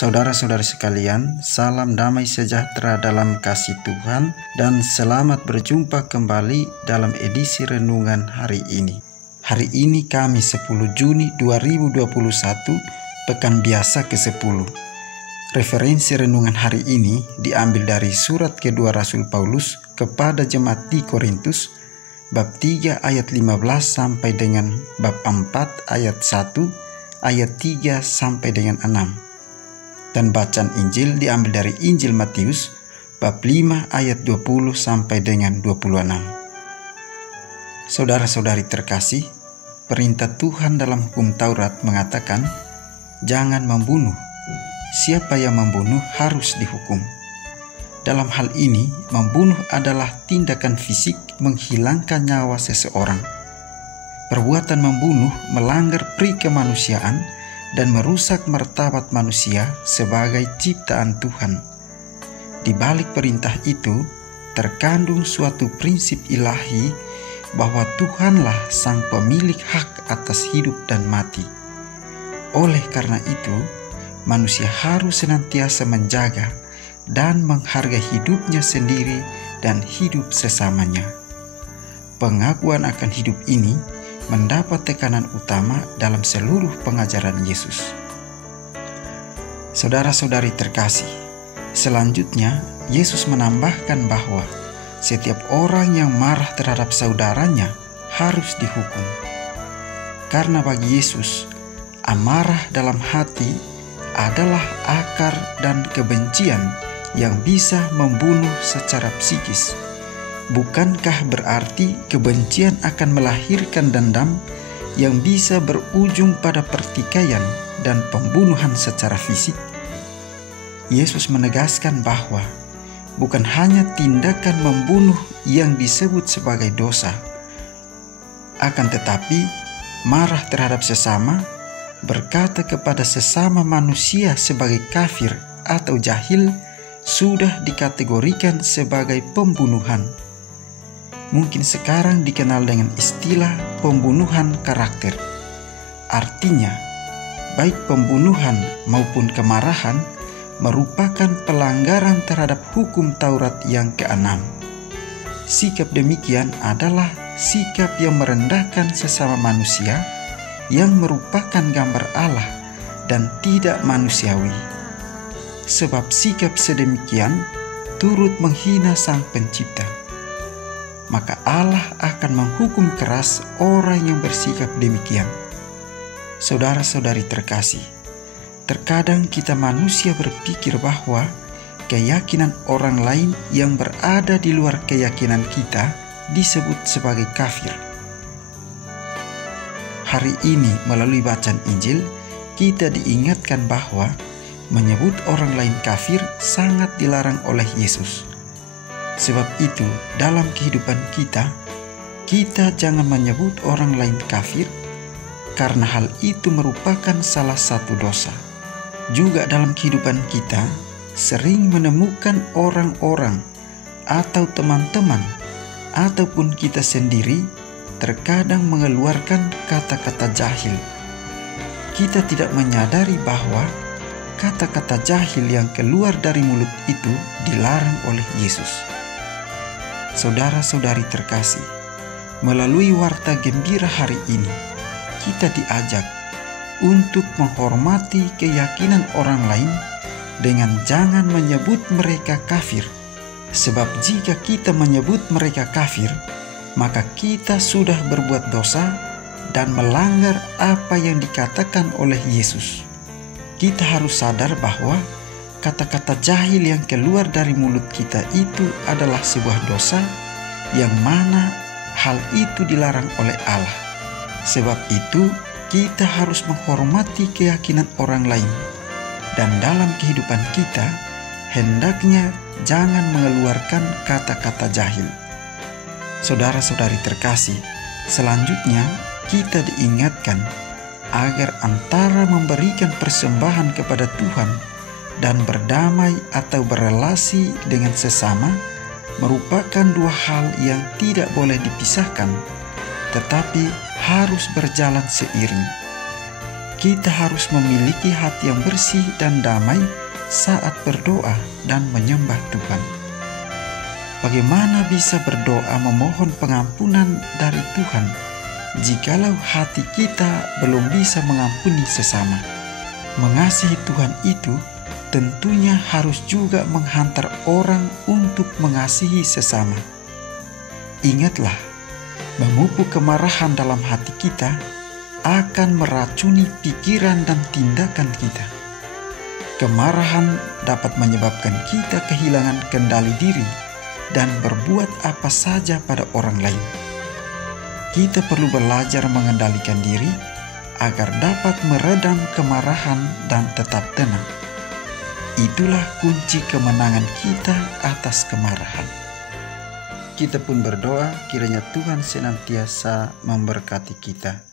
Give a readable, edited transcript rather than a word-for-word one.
Saudara-saudari sekalian, salam damai sejahtera dalam kasih Tuhan dan selamat berjumpa kembali dalam edisi renungan hari ini. Hari ini Kamis 10 Juni 2021, pekan biasa ke-10. Referensi renungan hari ini diambil dari surat kedua Rasul Paulus kepada jemaat di Korintus, bab 3 ayat 15 sampai dengan bab 4 ayat 1, ayat 3 sampai dengan 6. Dan bacaan Injil diambil dari Injil Matius bab 5 ayat 20 sampai dengan 26. Saudara-saudari terkasih, perintah Tuhan dalam hukum Taurat mengatakan, jangan membunuh. Siapa yang membunuh harus dihukum. Dalam hal ini, membunuh adalah tindakan fisik menghilangkan nyawa seseorang. Perbuatan membunuh melanggar pri kemanusiaan dan merusak martabat manusia sebagai ciptaan Tuhan. Di balik perintah itu, terkandung suatu prinsip ilahi bahwa Tuhanlah sang pemilik hak atas hidup dan mati. Oleh karena itu, manusia harus senantiasa menjaga dan menghargai hidupnya sendiri dan hidup sesamanya. Pengakuan akan hidup ini mendapat tekanan utama dalam seluruh pengajaran Yesus. Saudara-saudari terkasih, selanjutnya Yesus menambahkan bahwa setiap orang yang marah terhadap saudaranya harus dihukum. Karena bagi Yesus, amarah dalam hati adalah akar dan kebencian yang bisa membunuh secara psikis. Bukankah berarti kebencian akan melahirkan dendam yang bisa berujung pada pertikaian dan pembunuhan secara fisik? Yesus menegaskan bahwa bukan hanya tindakan membunuh yang disebut sebagai dosa, akan tetapi marah terhadap sesama, berkata kepada sesama manusia sebagai kafir atau jahil, sudah dikategorikan sebagai pembunuhan. Mungkin sekarang dikenal dengan istilah pembunuhan karakter. Artinya, baik pembunuhan maupun kemarahan merupakan pelanggaran terhadap hukum Taurat yang ke-6. Sikap demikian adalah sikap yang merendahkan sesama manusia yang merupakan gambar Allah dan tidak manusiawi. Sebab sikap sedemikian turut menghina Sang Pencipta. Maka Allah akan menghukum keras orang yang bersikap demikian. Saudara-saudari terkasih, terkadang kita manusia berpikir bahwa keyakinan orang lain yang berada di luar keyakinan kita disebut sebagai kafir. Hari ini melalui bacaan Injil, kita diingatkan bahwa menyebut orang lain kafir sangat dilarang oleh Yesus. Sebab itu, dalam kehidupan kita jangan menyebut orang lain kafir, karena hal itu merupakan salah satu dosa. Juga dalam kehidupan kita, sering menemukan orang-orang atau teman-teman, ataupun kita sendiri, terkadang mengeluarkan kata-kata jahil. Kita tidak menyadari bahwa kata-kata jahil yang keluar dari mulut itu dilarang oleh Yesus. Saudara-saudari terkasih, melalui warta gembira hari ini, kita diajak untuk menghormati keyakinan orang lain dengan jangan menyebut mereka kafir. Sebab jika kita menyebut mereka kafir, maka kita sudah berbuat dosa dan melanggar apa yang dikatakan oleh Yesus. Kita harus sadar bahwa kata-kata jahil yang keluar dari mulut kita itu adalah sebuah dosa yang mana hal itu dilarang oleh Allah. Sebab itu kita harus menghormati keyakinan orang lain, dan dalam kehidupan kita hendaknya jangan mengeluarkan kata-kata jahil. Saudara-saudari terkasih, selanjutnya kita diingatkan agar antara memberikan persembahan kepada Tuhan dan berdamai atau berelasi dengan sesama merupakan dua hal yang tidak boleh dipisahkan, tetapi harus berjalan seiring. Kita harus memiliki hati yang bersih dan damai saat berdoa dan menyembah Tuhan. Bagaimana bisa berdoa memohon pengampunan dari Tuhan jikalau hati kita belum bisa mengampuni sesama? Mengasihi Tuhan itu tentunya harus juga menghantar orang untuk mengasihi sesama. Ingatlah, memupuk kemarahan dalam hati kita akan meracuni pikiran dan tindakan kita. Kemarahan dapat menyebabkan kita kehilangan kendali diri dan berbuat apa saja pada orang lain. Kita perlu belajar mengendalikan diri agar dapat meredam kemarahan dan tetap tenang. Itulah kunci kemenangan kita atas kemarahan. Kita pun berdoa kiranya Tuhan senantiasa memberkati kita.